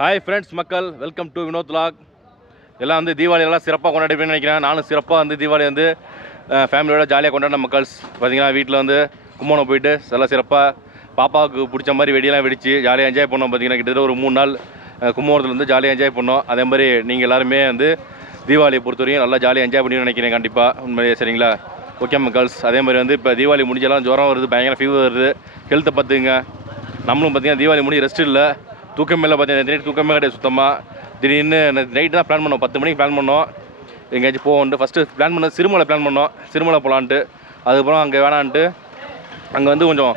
Hi friends மக்கள், welcome to Vinod vlog. எல்லாம் வந்து தீபாவளி எல்லாம் சிறப்பாக கொண்டாடிப்பேன்னு நினைக்கிறேன். நானும் சிறப்பாக வந்து தீபாவளி வந்து ஃபேமிலியோட ஜாலியாக கொண்டாடின மக்கள்ஸ். பார்த்தீங்கன்னா வீட்டில் வந்து கும்போணம் போயிட்டு எல்லாம் சிறப்பாக பாப்பாவுக்கு பிடிச்ச மாதிரி வெடியெல்லாம் வெடித்து ஜாலியாக என்ஜாய் பண்ணோம். பார்த்தீங்கன்னா கிட்டத்தட்ட ஒரு 3 நாள் கும்போணத்தில் வந்து ஜாலியாக என்ஜாய் பண்ணோம். அதே மாதிரி நீங்கள் எல்லாருமே வந்து தீபாவளியை பொறுத்தவரையும் நல்லா ஜாலியாக என்ஜாய் பண்ணி நினைக்கிறேன் கண்டிப்பாக. உண்மையிலே சரிங்களா? ஓகே மக்கள்ஸ். அதே மாதிரி வந்து இப்போ தீபாவளி முடிஞ்செல்லாம் ஜுரம் வருது, பயங்கர ஃபீவர் வருது. ஹெல்த்தை பார்த்துங்க. நம்மளும் பார்த்தீங்கன்னா தீபாவளி முடிஞ்சு ரெஸ்ட் இல்லை, தூக்கமே இல்லை. பார்த்தீங்கன்னா நைட் தூக்கமே கிடையாது சுத்தமாக. திடீர்னு நைட்டு தான் பிளான் பண்ணோம், 10 மணிக்கு பிளான் பண்ணோம் எங்கேயாச்சும் போவோன்ட்டு. ஃபஸ்ட்டு பிளான் பண்ண சிறுமலை பிளான் பண்ணோம், சிறுமலை போகலான்ட்டு. அதுக்கப்புறம் அங்கே வேணான்ட்டு அங்கே வந்து கொஞ்சம்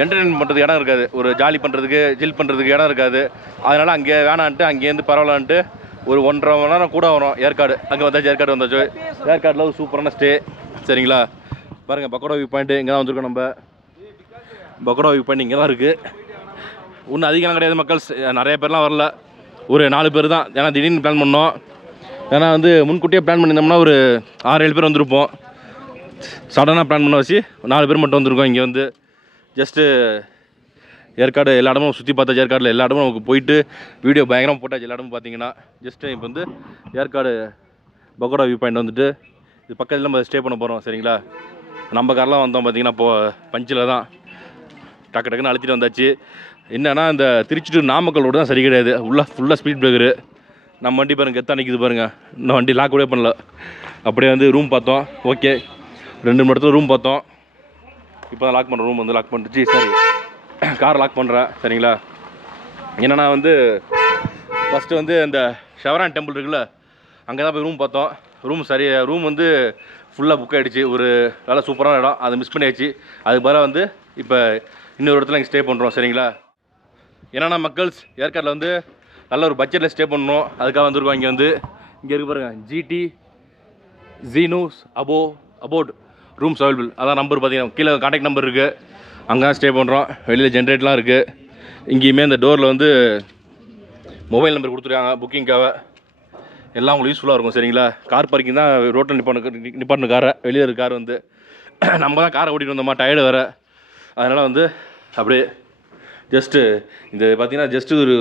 என்டர்டெயின்மெண்ட் பண்ணுறதுக்கு இடம் இருக்காது, ஒரு ஜாலி பண்ணுறதுக்கு ஜில் பண்ணுறதுக்கு இடம் இருக்காது. அதனால் அங்கே வேணான்ட்டு அங்கேருந்து பரவாயில்லான்ட்டு ஒரு 1.5 மணி நேரம் கூட வரும் ஏற்காடு. அங்கே வந்தாச்சு, ஏற்காடு வந்தாச்சு. ஏற்காடில் ஒரு சூப்பரான ஸ்டே சரிங்களா. பாருங்கள், பக்கோடா வியூ பாயிண்ட்டு இங்கே தான் வந்திருக்கோம். நம்ம பக்கோடா வியூ பாயிண்ட் இங்கே தான் இருக்குது. ஒன்றும் அதிகம்லாம் கிடையாது மக்கள்ஸ், நிறைய பேர்லாம் வரல, ஒரு 4 பேர் தான். ஏன்னா திடீர்னு பிளான் பண்ணோம். ஏன்னா வந்து முன்கூட்டியே பிளான் பண்ணியிருந்தோம்னா ஒரு 6-7 பேர் வந்திருப்போம். சடனாக பிளான் பண்ண வச்சு 4 பேர் மட்டும் வந்திருக்கோம். இங்கே வந்து ஜஸ்ட்டு ஏற்காடு எல்லா இடமும் சுற்றி பார்த்தா, ஏற்காடில் எல்லா இடமும் நமக்கு போயிட்டு வீடியோ பயங்கரமாக போட்டாச்சு எல்லா இடமும். பார்த்தீங்கன்னா ஜஸ்ட்டு இப்போ வந்து ஏற்காடு பக்கோடா வியூ பாயிண்ட் வந்துட்டு இது பக்கத்தில் நம்ம ஸ்டே பண்ண போகிறோம் சரிங்களா. நம்ம காரெலாம் வந்தோம் பார்த்தீங்கன்னா இப்போது பஞ்சில் தான் டக்கு டக்குன்னு அழைச்சிட்டு வந்தாச்சு. என்னன்னா இந்த திருச்சி டு நாமக்கல் ரோடு தான் சரி கிடையாது, ஃபுல்லாக ஸ்பீட் பிரேக்கரு. நம்ம வண்டி பாருங்கள் கெத்தாக நிற்கிது பாருங்கள். இன்னும் வண்டி லாக் கூட பண்ணல. அப்படியே வந்து ரூம் பார்த்தோம். ஓகே, 2 மணி நேரத்தில் ரூம் பார்த்தோம். இப்போ தான் லாக் பண்ணுற ரூம் வந்து லாக் பண்ணிடுச்சு. சரி, கார் லாக் பண்ணுறேன் சரிங்களா. என்னென்னா வந்து ஃபஸ்ட்டு வந்து இந்த ஷவரான் டெம்பிள் இருக்குல்ல, அங்கே தான் போய் ரூம் பார்த்தோம். ரூம் வந்து ஃபுல்லாக புக் ஆகிடுச்சு. ஒரு நல்ல சூப்பரான இடம், அதை மிஸ் பண்ணியாச்சு. அதுக்கு பதிலாக வந்து இப்போ இன்னொரு இடத்துல இங்கே ஸ்டே பண்ணுறோம் சரிங்களா. என்னென்னா மக்கள்ஸ், ஏற்காடில் வந்து நல்ல ஒரு பட்ஜெட்டில் ஸ்டே பண்ணணும், அதுக்காக வந்துருக்கோம். இங்கே இருக்கு பாருங்கள், ஜிடி ஜீனூஸ் அபோட் ரூம்ஸ் அவைலபிள். அதான் நம்பர் பார்த்தீங்கன்னா கீழே கான்டாக்ட் நம்பர் இருக்குது. அங்கே தான் ஸ்டே பண்ணுறோம். வெளியில் ஜென்ரேட்லாம் இருக்குது. இங்கேயுமே இந்த டோரில் வந்து மொபைல் நம்பர் கொடுத்துருக்காங்க புக்கிங்காக. எல்லாம் உங்களுக்கு யூஸ்ஃபுல்லாக இருக்கும் சரிங்களா. கார் பார்க்கிங் தான் ரோட்டில் நிப்பாட்டணும் காரை. வெளியே இருக்க கார் வந்து நம்ம தான் காரை ஓட்டிகிட்டு வந்தோமா, டயர்டு வேறு. அதனால் வந்து அப்படியே ஜஸ்ட்டு இந்த பார்த்தீங்கன்னா ஜஸ்ட்டு ஒரு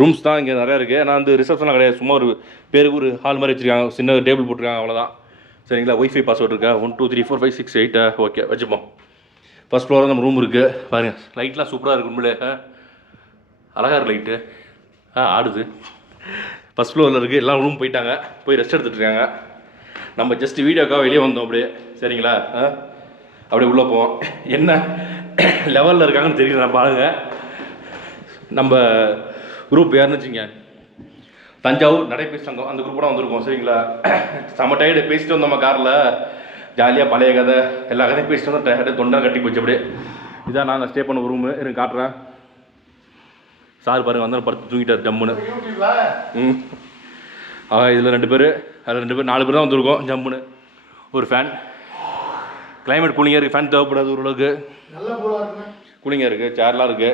ரூம்ஸ் தான் இங்கே நிறையா இருக்குது. ஆனால் வந்து ரிசப்ஷன்லாம் கிடையாது, சும்மா ஒரு பேருக்கு ஒரு ஹால் மாதிரி வச்சுருக்காங்க, சின்ன டேபிள் போட்டிருக்காங்க, அவ்வளோதான் சரிங்களா. ஒய்ஃபை பாஸ்வேர்ட் இருக்கா 1 2 3 4 5 6 8 ஓகே வச்சுப்போம். ஃபஸ்ட் ஃப்ளோரில் நம்ம ரூம் இருக்குது பாருங்கள். லைட்லாம் சூப்பராக இருக்குது, உண்மையிலே அழகாக இருக்குது லைட்டு. ஆடுது. ஃபஸ்ட் ஃப்ளோரில் இருக்குது. எல்லாம் ரூம் போயிட்டாங்க, போய் ரெஸ்ட் எடுத்துகிட்டு இருக்காங்க. நம்ம ஜஸ்ட் வீடியோக்காக வெளியே வந்தோம் அப்படியே சரிங்களா. அப்படியே உள்ளே போவோம். என்ன லெவலில் இருக்காங்கன்னு தெரியல. நம்ம பாருங்க, நம்ம குரூப் யாருன்னு வச்சுங்க, தஞ்சாவூர் நடைபேசி சங்கம், அந்த குரூப் கூட வந்திருக்கோம் சரிங்களா. செம்ம டயர்டு, பேசிட்டு வந்தோம் நம்ம காரில் ஜாலியாக, பழைய கதை எல்லா கதையும் பேசிட்டு வந்தோம். டயர்டு, தொண்டை கட்டி போச்சு அப்படியே. இதான் நாங்கள் ஸ்டே பண்ண ரூமு. எனக்கு காட்டுறேன். சார் பாருங்க, வந்தாலும் படுத்து தூங்கிட்டார் ஜம்முன்னு. இதில் 2 பேர், அதில் 2 பேர், 4 பேர் தான் வந்திருக்கோம் ஜம்முன்னு. ஒரு ஃபேன், கிளைமேட் கூலிங்காக இருக்குது, ஃபேன் தேவைப்படாது ஓரளவுக்கு, கூலிங்காக இருக்குது. சேர்லாம் இருக்குது.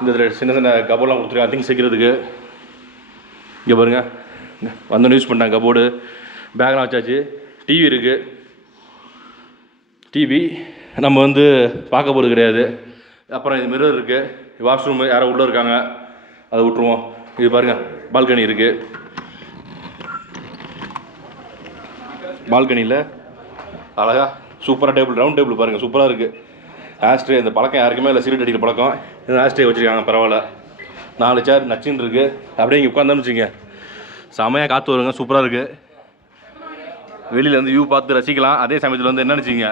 இந்த சின்ன சின்ன கபோர்ட்லாம் கொடுத்துருக்காங்க திங்ஸ் வைக்கிறதுக்கு. இங்கே பாருங்கள், வந்தோன்னு யூஸ் பண்ணிட்டாங்க கபோர்டு. பேக்லாம் வச்சாச்சு. டிவி இருக்குது. டிவி நம்ம வந்து பார்க்க போகிறது கிடையாது. அப்புறம் இது மிரர் இருக்குது. வாஷ்ரூமு யாரோ உள்ளே இருக்காங்க, அதை விட்ருவோம். இது பாருங்கள், பால்கனி இருக்குது. பால்கனியில் அழகா சூப்பராக டேபிள், ரவுண்ட் டேபிள் பாருங்கள், சூப்பராக இருக்குது. ஆஸ்ட்ரே, இந்த பழக்கம் யாருக்குமே இல்லை, சிகரெட் அடிக்கிற பழக்கம். இந்த ஆஸ்ட்ரே வச்சுருக்காங்க, பரவாயில்ல. 4 சேர் நச்சுன்னு இருக்குது. அப்படியே இங்கே உட்காந்தோன்னு வச்சுங்க, செமையாக காற்று வருங்க, சூப்பராக இருக்குது. வெளியில் வந்து வியூ பார்த்து ரசிக்கலாம். அதே சமயத்தில் வந்து என்னன்னு வச்சுங்க,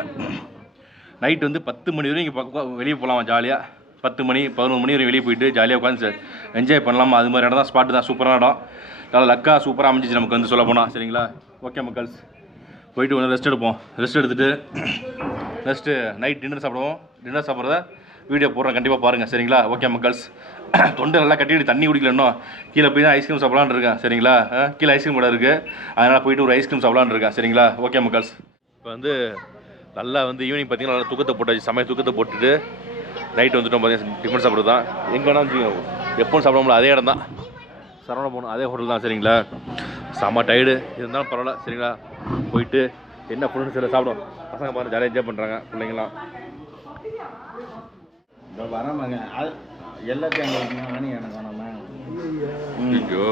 நைட்டு வந்து 10 மணி வரையும் இங்கே வெளியே போகலாமா ஜாலியாக. 10 மணி 11 மணி வரையும் வெளியே போயிட்டு ஜாலியாக உட்காந்து என்ஜாய் பண்ணலாமா. அது மாதிரி இடம் தான், ஸ்பாட்டு தான், சூப்பரான இடம். நல்லா லக்கா சூப்பராக அமைஞ்சிச்சு நமக்கு வந்து சொல்ல போனால் சரிங்களா. ஓகே மக்கள்ஸ், போயிட்டு கொஞ்சம் ரெஸ்ட் எடுப்போம். ரெஸ்ட் எடுத்துகிட்டு நெக்ஸ்ட்டு நைட் டின்னர் சாப்பிடுவோம். டின்னர் சாப்பிட்றத வீடியோ போடுறேன், கண்டிப்பாக பாருங்கள் சரிங்களா. ஓகே மக்கள்ஸ், தொண்டை நல்லா கட்டிட்டு தண்ணி குடிக்கலன்னோ கீழே போய் தான் ஐஸ்கிரீம் சாப்பிட்லான்னு இருக்கேன் சரிங்களா. கீழே ஐஸ்கிரீம் கடை இருக்குது, அதனால் போயிட்டு ஒரு ஐஸ்கிரீம் சாப்பிட்லான்னு இருக்கேன் சரிங்களா. ஓகே மக்கள்ஸ், இப்போ வந்து நல்லா வந்து ஈவினிங் பார்த்தீங்கன்னா நல்லா தூக்கத்தை போட்டாச்சு, சமையல் தூக்கத்தை போட்டுட்டு நைட்டு வந்துட்டோம். பார்த்தீங்கன்னா டிஃபன் சாப்பிட்றது தான். எங்கன்னா வச்சுக்கோங்க, எப்போவும் சாப்பிட அதே இடம் தான், சரவண போகணும், அதே ஹோட்டல் தான் சரிங்களா. செம்ம டயர்டு இருந்தாலும் பரவாயில்ல சரிங்களா. போயிட்டு என்ன ஃபுல்னு சில சாப்பிடும். பசங்க பாருங்கள் ஜாலியாக என்ஜாய் பண்ணுறாங்க பிள்ளைங்களாம். வரமாங்க எல்லாத்தையும் ஆணியான காணாமல் ஐயோ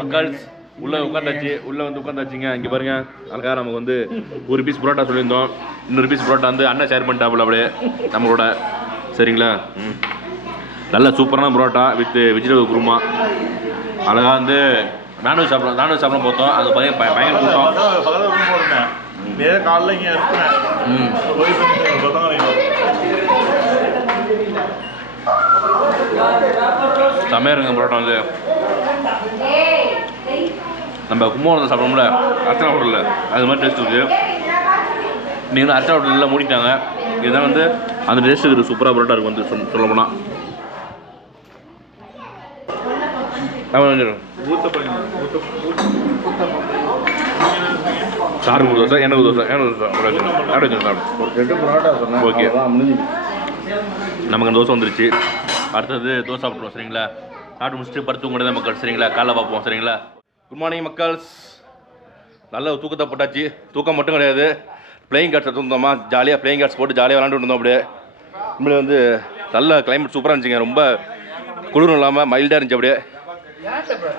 மக்கள் உள்ளே உட்காந்தாச்சு, உள்ளே வந்து உட்காந்தாச்சுங்க. இங்கே பாருங்க, அதுக்காக நமக்கு வந்து ஒரு பீஸ் புரோட்டா சொல்லியிருந்தோம். இன்னொரு பீஸ் புரோட்டா வந்து அண்ணன் ஷேர் பண்ணிட்டாப்புல அப்படியே நம்மளோட. சரிங்களா? நல்ல சூப்பரான புரோட்டா வித் வெஜிடபிள் குருமா. அழகாக வந்து நான்வெஜ் சாப்பிடலாம் பார்த்தோம். அது பயங்கர கூட்டம். காலைல இங்கே செம்மையாக இருக்குங்க புரோட்டா வந்து. நம்ம கும்பகோணத்தில் சாப்பிடணும்ல, அர்ச்சனா ஹோட்டலில் அது மாதிரி டேஸ்ட் இருக்குது. நீங்கள் வந்து அர்ச்சனா ஹோட்டலில் மூடிட்டாங்க. இதுதான் வந்து அந்த டேஸ்ட் இருக்குது. சூப்பராக புரோட்டா இருக்குது வந்து சொல்ல போனால். சாரு தோசை, எனக்கு தோசை, ஓகே. நமக்கு அந்த தோசை வந்துருச்சு. அடுத்தது தோசை சாப்பிட்ருவோம். சரிங்களா? சாப்பிட்டு முடிச்சுட்டு படுத்து கூட தான் மக்கள். சரிங்களா? காலைல பார்ப்போம். சரிங்களா? குட் மார்னிங் மக்கள்ஸ். நல்ல தூக்கத்தை போட்டாச்சு. தூக்கம் மட்டும் கிடையாது, பிளேயிங் கார்ட்ஸ் எடுத்துருந்தோமா, ஜாலியாக பிளேயிங் கார்ட்ஸ் போட்டு ஜாலியாக விளாண்டுட்டு இருந்தோம். அப்படியே உண்மையிலே வந்து நல்ல கிளைமேட் சூப்பராக இருந்துச்சுங்க. ரொம்ப குளிரும் இல்லாமல் மைல்டாக இருந்துச்சு. அப்படியே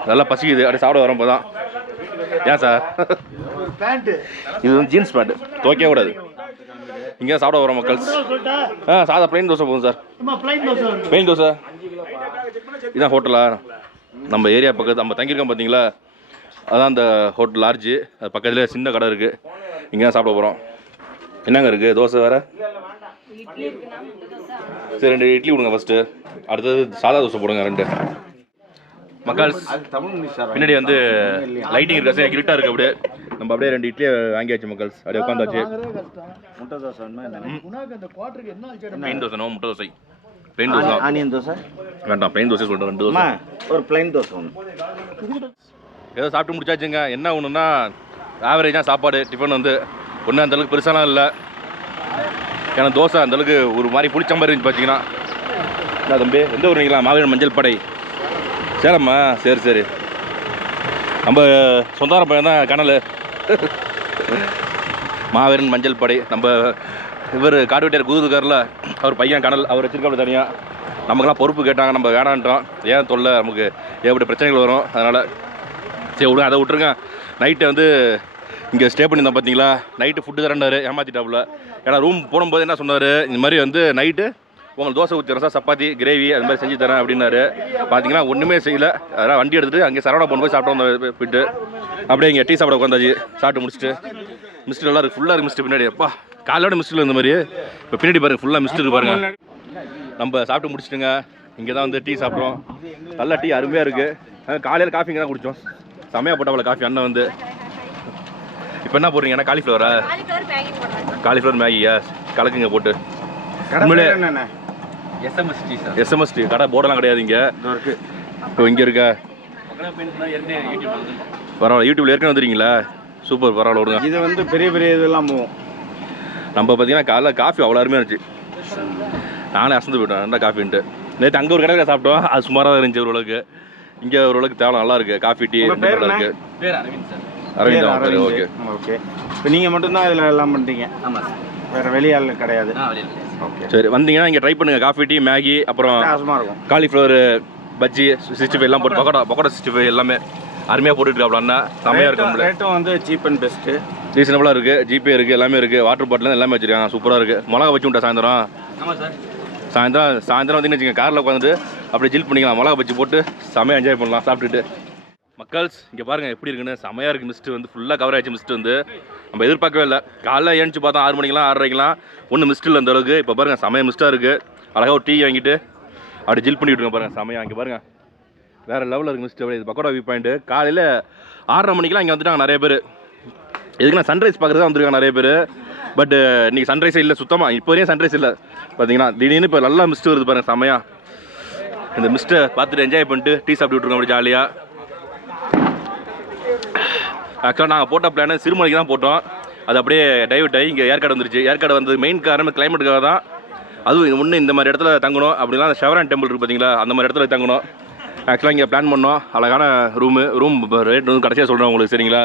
நல்லா பசிக்குது. அப்படியே சாப்பிட வரப்போ தான். ஏன் சார் இது வந்து ஜீன்ஸ் பேண்ட்டு துவைக்க கூடாது. இங்கே சாப்பிட வரோம் மக்கள்ஸ். சாதா பிளைன் தோசை போதும் சார். பிளைன் தோசை. இதுதான் ஹோட்டலா? நம்ம ஏரியா பக்கத்து நம்ம தங்கியிருக்கோம் பார்த்தீங்களா, அதான் அந்த ஹோட்டல் லார்ஜு. அது பக்கத்துலேயே சின்ன கடை இருக்குது. இங்கே தான் சாப்பிட போகிறோம். என்னங்க இருக்குது? தோசை வேறு. சரி 2 இட்லி கொடுங்க ஃபஸ்ட்டு. அடுத்தது சாதா தோசை போடுங்க 2. மக்கள் பின்னாடி வந்து லைட்டிங் இருக்கா, சரி கிரிட்டாக இருக்குது. அப்படியே நம்ம அப்படியே 2 இட்லியை வாங்கியாச்சு மக்கள்ஸ். அப்படியே உட்காந்தாச்சு. முட்டை தோசை பிளைன் தோசை. முட்டை தோசை, பிளைன் தோசை, ஆனியன் தோசை வேண்டாம். பிளைன் தோசை சொல்கிறேன். 2 தோசை, ஒரு பிளைன் தோசை ஒன்று. ஏதோ சாப்பிட்டு முடிச்சாச்சுங்க. என்ன ஒன்றுன்னா ஆவரேஜாக சாப்பாடு. டிஃபன் வந்து ஒன்றும் அந்தளவுக்கு பெருசாலாம் இல்லை. ஏன்னா தோசை அந்தளவுக்கு ஒரு மாதிரி புளிச்ச மாதிரி இருந்துச்சு பார்த்தீங்கன்னா. என்ன தம்பி, எந்த ஊருங்களா? மாவீரன் மஞ்சள் படை, சேலம்மா? சரி சரி, நம்ம சொந்தார பையன் தான் கனல். மாவீரன் மஞ்சள் படை. நம்ம இவர் காடு வெட்டியார் குதுக்காரில் அவர் பையன் கனல். அவர் வச்சிருக்காப்புல தனியாக. நமக்கெல்லாம் பொறுப்பு கேட்டாங்க, நம்ம வேணான்றோம். ஏன் தொல்லை, நமக்கு ஏகப்பட்ட பிரச்சனைகள் வரும். அதனால் சரி விடுங்க, அதை விட்டுருங்க. நைட்டு வந்து இங்கே ஸ்டே பண்ணியிருந்தோம் பார்த்தீங்களா. நைட்டு ஃபுட்டு தரேன்னாரு, ஏமாற்றிட்டாப்புல. ஏன்னா ரூம் போடும்போது என்ன சொன்னார், இந்த மாதிரி வந்து நைட்டு உங்களுக்கு தோசை ஊற்றிடுறேன் சார், சப்பாத்தி கிரேவி அது மாதிரி செஞ்சு தரேன் அப்படின்னாரு. பார்த்தீங்கன்னா ஒன்றுமே செய்யலை. அதனால் வண்டி எடுத்துகிட்டு அங்கே சரவணா போய் சாப்பிட்டு வந்தோம். போயிட்டு அப்படியே இங்கே டீ சாப்பிட உட்காந்தாச்சு. சாப்பிட்டு முடிச்சுட்டு மிஸ்டர் நல்லா இருக்குது, ஃபுல்லாக இருக்குது மிஸ்டர் பின்னாடி. அப்பா காலையோட மிஸ்டர் இந்த மாதிரி. இப்போ பின்னாடி பாருங்கள், ஃபுல்லாக மிஸ்டர் பாருங்கள். நம்ம சாப்பிட்டு முடிச்சுட்டுங்க. இங்கே தான் வந்து டீ சாப்பிட்றோம். நல்லா டீ அருமையாக இருக்குது. காலையில் காஃபி இங்கே தான் குடித்தோம். செமையாக போட்டாப்புல காஃபி அண்ணன் வந்து. இப்போ என்ன போடுறீங்க? என்ன காலிஃப்ளவரா? காலிஃப்ளவர் மேகியா? கலக்குங்க போட்டு. எஸ்எம்எஸ்டி கடை போர்டெல்லாம் கிடையாது இங்கே. இப்போ இங்கே இருக்கா? பரவாயில்ல, யூடியூப்ல ஏற்கனவே வந்துடுறீங்களா? சூப்பர், பரவாயில்ல விடுங்க. இது வந்து பெரிய பெரிய இதெல்லாம் போகும். நம்ம பார்த்தீங்கன்னா காலைல காஃபி அவ்வளோ அருமையாக இருந்துச்சு. நானே அசந்து போயிட்டேன் என்ன காஃபின்ட்டு. நேற்று அங்கே ஒரு கடையில் சாப்பிட்டோம், அது சுமாராக தான் இருந்துச்சு ஓரளவுக்கு. இங்கே ஓரளவுக்கு தேவை நல்லா இருக்குது. காஃபி டீ நல்லா இருக்குது. அரவிந்த். Okay okay. இப்போ நீங்கள் மட்டும்தான் இதில் எல்லாம் பண்ணிட்டீங்க? ஆமாம் சார், வேறு வெளியால் கிடையாது. ஓகே சரி, வந்தீங்கன்னா இங்கே ட்ரை பண்ணுங்கள். காஃபி டீ மேகி அப்புறம் காலிஃப்ளவர் பஜ்ஜி 65 எல்லாம் போட்டு பக்கோடா 65 எல்லாமே அருமையாக போட்டுருக்காப்லன்னா செம்மையாக இருக்கும். ரேட்டும் வந்து சீப் அண்ட் பெஸ்ட்டு, ரீசனபுளாக இருக்குது. ஜிபே இருக்குது, எல்லாமே இருக்குது. வாட்டர் பாட்டில் எல்லாமே வச்சுருக்காங்க. சூப்பராக இருக்குது. மிளகா வச்சு விட்டா சாயந்தரம். ஆமாம் சார், சாயந்தரம் வந்தீங்கன்னு வச்சுக்கோங்க, காரில் உட்காந்துட்டு அப்படியே ஜில் பண்ணிக்கலாம். மிளகா வச்சு போட்டு செம்மையாக என்ஜாய் பண்ணலாம் சாப்பிட்டுட்டு. மக்கள்ஸ் இங்கே பாருங்கள் எப்படி இருக்குன்னு. செம்மையாக இருக்குது. மிஸ்ட்டு வந்து ஃபுல்லாக கவர் ஆகிடுச்சு. மிஸ்ட்டு வந்து நம்ம எதிர்பார்க்கவே இல்லை. காலைல ஏன்ச்சு பார்த்தா 6 மணிக்கெலாம் 6:30க்கெலாம் ஒன்றும் மிஸ்ட் இல்லை அந்த அளவுக்கு. இப்போ பாருங்கள் செம்மையாக மிஸ்ட்டாக இருக்குது. அழகாக ஒரு டீ வாங்கிட்டு அப்படி ஜில் பண்ணி விட்டுருங்க. பாருங்கள் செம்மையாக. இங்கே பாருங்கள் வேறு லெவலில் இருக்குது மிஸ்ட். அப்படியே இது பக்கோடா வியூ பாயிண்ட்டு. காலையில் 6:30 மணிக்கெலாம் இங்கே வந்துட்டாங்க நிறைய பேர். எதுக்குன்னா சன்ரைஸ் பார்க்குறது தான் வந்துருக்காங்க நிறைய பேர். பட் இன்றைக்கி சன்ரைஸே இல்லை சுத்தமாக. இப்போ வரையும் சன்ரைஸ் இல்லை. பார்த்தீங்கன்னா திடீர்னு இப்போ நல்லா மிஸ்ட்டு வருது பாருங்கள் செம்மையாக. இந்த மிஸ்ட்டை பார்த்துட்டு என்ஜாய் பண்ணிட்டு டீ சாப்பிட்டு விட்ருக்கோம் அப்படி ஜாலியாக. ஆக்சுவலாக நாங்கள் போட்ட பிளான் சிறுமலைக்கு தான் போட்டோம். அது அப்படியே டைவர்ட் ஆகி இங்கே ஏற்காடு வந்துருச்சு. ஏற்காடு வந்து மெயின் காரணம் கிளைமேட்டுக்காக தான். அதுவும் ஒன்று இந்த மாதிரி இடத்துல தங்கணும் அப்படிலாம். அந்த ஷெவரான் டெம்பிள் இருக்குது பார்த்தீங்களா, அந்த மாதிரி இடத்துல தங்கணும். ஆக்சுவலாக இங்கே பிளான் பண்ணோம். அழகான ரூம் ரேட் வந்து கடைசியாக சொல்கிறேன் உங்களுக்கு. சரிங்களா?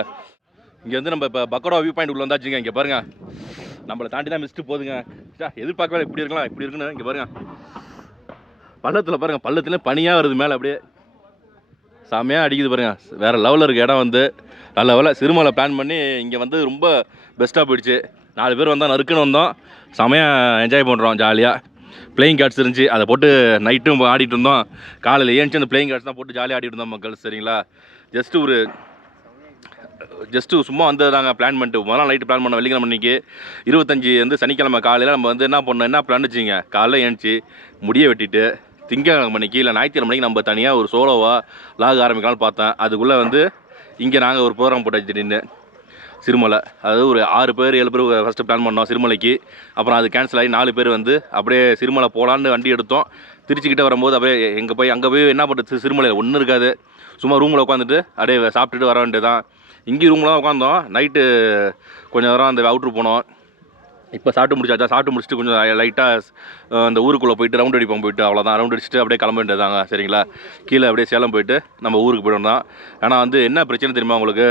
இங்கே வந்து நம்ம இப்போ பக்கோடா வியூ பாயிண்ட் உள்ள வந்தாச்சுங்க. இங்கே பாருங்கள் நம்மளை தாண்டி தான் மிஸ்ட்டு போதுங்க. எதிர்பார்க்கவே இப்படி இருக்கலாம் இப்படி இருக்குன்னு. இங்கே பாருங்கள் பள்ளத்தில் பாருங்கள், பள்ளத்துலேயும் பனியாக வருது மேலே அப்படியே செமையாக அடிக்குது பாருங்கள். வேறு லெவலில் இருக்க இடம் வந்து நல்ல லெவலில் சிறுமலை பிளான் பண்ணி இங்கே வந்து ரொம்ப பெஸ்ட்டாக போயிடுச்சு. 4 பேர் வந்தால் நறுக்குன்னு வந்தோம், செமையாக என்ஜாய் பண்ணுறோம். ஜாலியாக பிளேயிங் கார்ட்ஸ் இருந்துச்சு, அதை போட்டு நைட்டும் ஆடிட்டு இருந்தோம். காலையில் ஏன்ச்சு அந்த பிளேயிங் கார்ட்ஸ் தான் போட்டு ஜாலியாக ஆடிட்டு இருந்தோம் மக்கள். சரிங்களா, ஜஸ்ட்டு சும்மா வந்ததாங்க பிளான் பண்ணிட்டு. முதல்ல நைட்டு பிளான் பண்ணோம் வெள்ளிக்கிழமை அன்றைக்கி 25 வந்து சனிக்கிழமை காலையில் நம்ம வந்து என்ன பண்ணோம், என்ன பிளான் வச்சுங்க, காலையில் ஏன்ச்சு முடியை வெட்டிட்டு திங்கக்கிழமை மணிக்கு இல்லை ஞாயிற்றுக்கிழமை மணிக்கு நம்ம தனியாக ஒரு சோலோவாக லாக் ஆரம்பிக்கலாம்னு பார்த்தேன். அதுக்குள்ளே வந்து இங்கே நாங்கள் ஒரு ப்ரோக்ராம் போட்டாச்சு திடீர்னு சிறுமலை. அதாவது ஒரு 6 பேர் 7 பேர் ஃபஸ்ட்டு பிளான் பண்ணோம் சிறுமலைக்கு. அப்புறம் அது கேன்சல் ஆகி 4 பேர் வந்து அப்படியே சிறுமலை போகலான்னு வண்டி எடுத்தோம். திருச்சிக்கிட்டே வரும்போது அப்படியே அங்கே போய் என்ன பண்ணுறது, சிறுமலையில் ஒன்றும் இருக்காது, சும்மா ரூமில் உட்காந்துட்டு அப்படியே சாப்பிட்டுட்டு வர வேண்டியது தான். இங்கேயும் ரூமில் தான் உட்காந்தோம். நைட்டு கொஞ்சம் நேரம் அந்த அவுட்ரு போனோம். இப்போ சாப்பிட்டு முடிச்சாச்சா, சாப்பிட்டு முடிச்சுட்டு கொஞ்சம் லைட்டாக அந்த ஊருக்குள்ளே போயிட்டு ரவுண்ட் அடிப்போம், போயிட்டு அவ்வளோதான் ரவுண்ட் அடிச்சுட்டு அப்படியே கிளம்ப வேண்டியதாங்க. சரிங்களா, கீழே அப்படியே சேலம் போயிட்டு நம்ம ஊருக்கு போய்ட்டு தான். ஆனால் வந்து என்ன பிரச்சனை தெரியுமா உங்களுக்கு,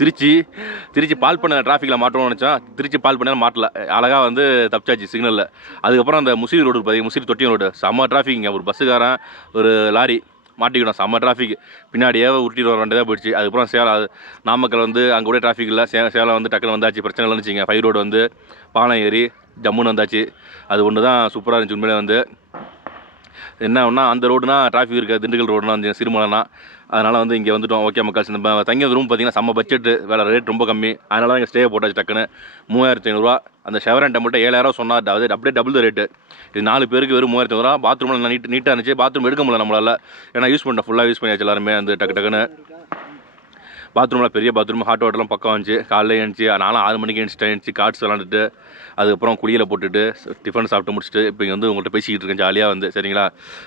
திருச்சி பால் பண்ண டிராஃபிக்கில் மாட்டோம்னு நினச்சா, திருச்சி பால் பண்ண மாட்டல, அழகாக வந்து தப்பிச்சாச்சு சிக்னலில். அதுக்கப்புறம் அந்த முசிறி ரோடு பார்த்திங்க, முசிறி தொட்டியம் ரோடு செம்ம டிராஃபிக்ங்க. ஒரு பஸ்ஸுக்காரன் ஒரு லாரி மாட்டிக்கணும், செம்ம டிராஃபிக், பின்னாடியே உருட்டிட்டு வர வேண்டியதாக போயிடுச்சு. அதுக்கப்புறம் நாமக்கல் வந்து அங்கே கூட டிராஃபிக் இல்லை, சேலம் வந்து டக்குன்னு வந்தாச்சு, பிரச்சனை இல்லைன்னு 5 ரோடு வந்து பாலம் ஏறி ஜம்முன்னு வந்தாச்சு. அது ஒன்று தான் சூப்பராக இருந்துச்சு உண்மையிலே. வந்து என்ன ஒன்றா அந்த ரோடுனா டிராஃபிக் இருக்காது, திண்டுக்கல் ரோடுனா வந்து சிறுமலைனா. அதனால் வந்து இங்கே வந்துவிட்டோம். ஓகே மக்கள், இந்த தங்கிய ரூம் பார்த்திங்கன்னா செம்ம பட்ஜெட்டு, வேலை ரேட் ரொம்ப கம்மி. அதனால தான் இங்கே ஸ்டே போட்டாச்சு டக்குன்னு 3500 அந்த ஷெவரன் டெம்பிள்கிட்ட 7000 சொன்னார். அது அப்படியே டபுள் த ரேட்டு. இது 4 பேருக்கு வெறும் 3500. பாத்ரூமில் நீட்டாக இருந்துச்சு, பாத்ரூம் எடுக்க முடியல நம்மளால், ஏன்னா யூஸ் பண்ணிட்டேன், ஃபுல்லாக யூஸ் பண்ணியாச்சு எல்லாருமே. வந்து டக்குன்னு பாத்ரூமில் பெரிய பாத்ரூம், ஹாட் வாட்டர்லாம் பக்கம் வந்துச்சு. காலையில் எழுந்துச்சு, நானும் 6 மணிக்கு எழுந்துச்சு கார்ட்ஸ் விளாண்டுட்டு அதுக்கப்புறம் குளியலை போட்டுட்டு டிஃபன் சாப்பிட்டு முடிச்சுட்டு இப்போ இங்கே வந்து உங்கள்கிட்ட பேசிக்கிட்டு இருக்கேன் ஜாலியாக வந்து. சரிங்களா,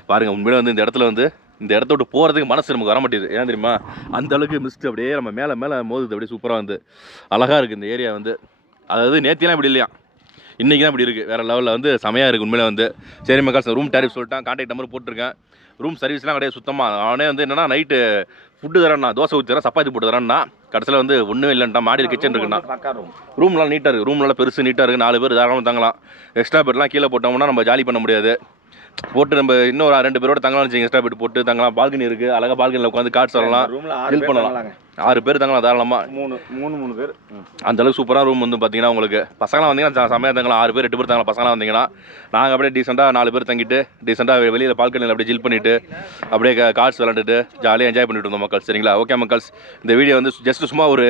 பாருங்கள் உண்மையிலே வந்து இந்த இடத்த விட்டு போகிறதுக்கு மனசு நமக்கு வர மாட்டேது. ஏன் தெரியுமா, அந்த அளவுக்கு மிஸ்ட்டு அப்படியே நம்ம மேலே மோதுது, அப்படியே சூப்பராக வந்து அழகாக இருக்குது இந்த ஏரியா வந்து. அதாவது நேற்றுலாம் இப்படி இல்லையா, இன்றைக்கி தான் இப்படி இருக்குது, வேறு லெவலில் வந்து செமையாக இருக்குது உண்மையிலே வந்து. சரி மக்கள், ரூம் டேரிஃப் சொல்லிட்டான், கான்டாக்ட் நம்பர் போட்டிருக்கேன். ரூம் சர்வீஸ்லாம் கிடையாது சுத்தமாக. அவனே வந்து என்னென்னா நைட்டு ஃபுட்டு தரேன்னா, தோசை ஊற்றி தரேன், சப்பாத்தி போட்டு தரேன்னா, கடைசியில் வந்து ஒன்றும் இல்லைன்ட்டா. மாடியில் கிச்சன் இருக்குண்ணா, ரூம்லாம் நீட்டாக இருக்குது, ரூம் நல்லா பெருசு நீட்டாக இருக்குது, 4 பேர் தாராளமாக தங்கலாம். எக்ஸ்ட்ரா பெட்லாம் கீழே போட்டோம்னா நம்ம ஜாலி பண்ண முடியாது, போட்டு நம்ம இன்னும் 2 பேரோட தங்கலாம் வச்சுங்க, எக்ஸ்ட்ரா பெட் போட்டு தங்கலாம். பால்கனி இருக்குது, அழகாக பால்கனியில் உட்காந்து கார்ட்ஸ் வரலாம், ஹெல்ப் பண்ணலாம். 6 பேர் தங்கலாம் தாராளமாக, 3 பேர். அந்தளவுக்கு சூப்பராக ரூம் வந்து பார்த்தீங்கன்னா உங்களுக்கு. பசங்களாம் வந்தீங்கன்னா செம்மையாக தங்கலாம், 6 பேர் 8 பேர் தங்கலாம். பசங்களாம் வந்தீங்கன்னா நாங்கள் அப்படியே டீசெண்டாக 4 பேர் தங்கிட்டு டீசெண்டாக வெளியில் பால்கனியில் அப்படியே ஜில் பண்ணிவிட்டு அப்படியே கார்ட்ஸ் விளாண்டுட்டு ஜாலியாக என்ஜாய் பண்ணிட்டு இருந்தோம் மக்கள். சரிங்களா, ஓகே மக்கள்ஸ், இந்த வீடியோ வந்து ஜஸ்ட் சும்மா ஒரு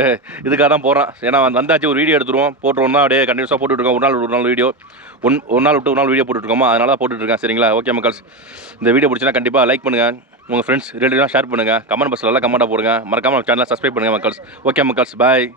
இதுக்காக தான் போகிறேன். ஏன்னா வந்தாச்சு ஒரு வீடியோ எடுத்துருவோம், போட்டுருவோம் தான், அப்படியே கண்டினியூஸாக போட்டுருக்கோம். ஒரு நாள் வீடியோ ஒரு நாள் விட்டு ஒரு நாள் வீடியோ போட்டுருக்கோமா, அதனால தான் போட்டுட்ருக்கேன். சரிங்களா, ஓகே மக்கள்ஸ், இந்த வீடியோ பிடிச்சினா கண்டிப்பாக லைக் பண்ணுங்கள், உங்கள் ஃப்ரெண்ட்ஸ் ரிலேட்டிவ்லாம் ஷேர் பண்ணுங்கள், கமெண்ட் பாக்ஸில் எல்லாம் கமெண்ட்டாக போடுங்க, மறக்காமல் சேனலை சப்ஸ்கிரைப் பண்ணுங்கள் மக்கள்ஸ். ஓகே மக்கள்ஸ், பாய்.